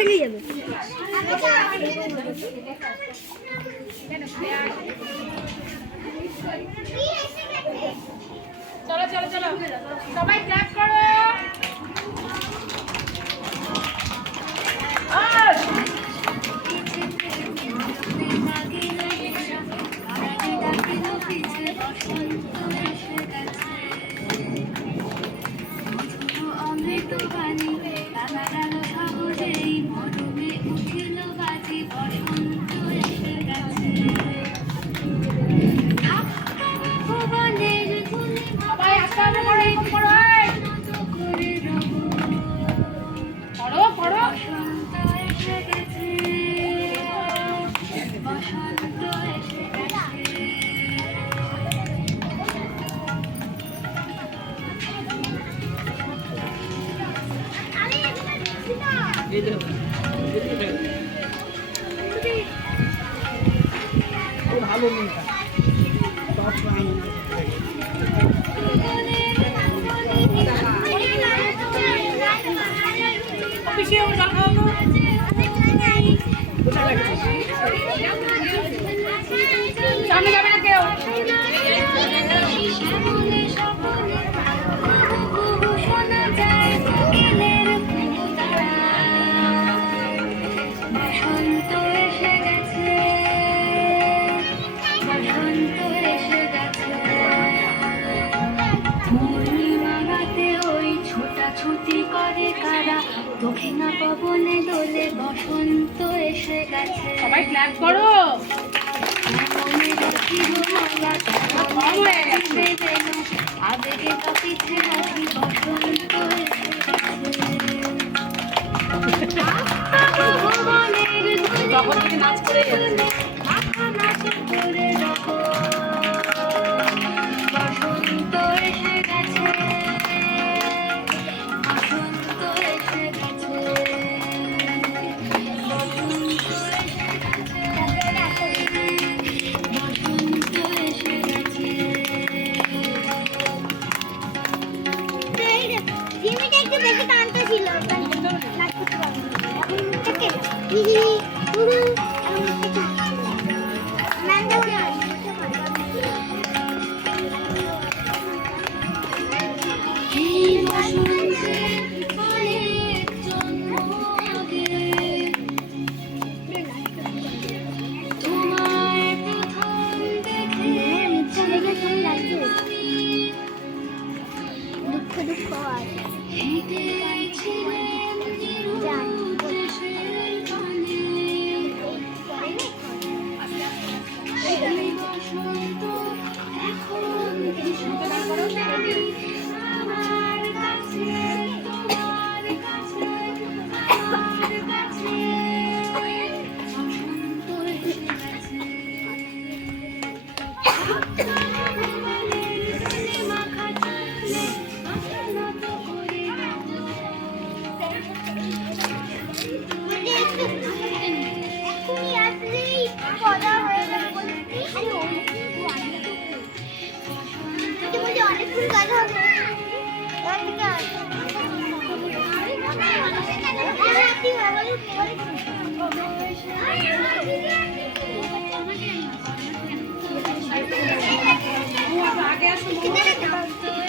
ফেলে যাবে। চলো চলো চলো সবাই ক্লাস করো। ভালো মেয়েটা সামনে যাবে না কেউ। ছুটি করে কারা দক্ষিণা পবনে দোলে বসন্ত এসে গেছে। সবাই ক্লাস করো। আবেগে কাঁপিছে রাখি বসন্ত এসে গেছে। তখন থেকে নাচ করে মাথা নাচ করে রাখো বসন্ত এসে গেছে।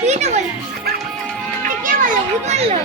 তুই তো বল কে বললো?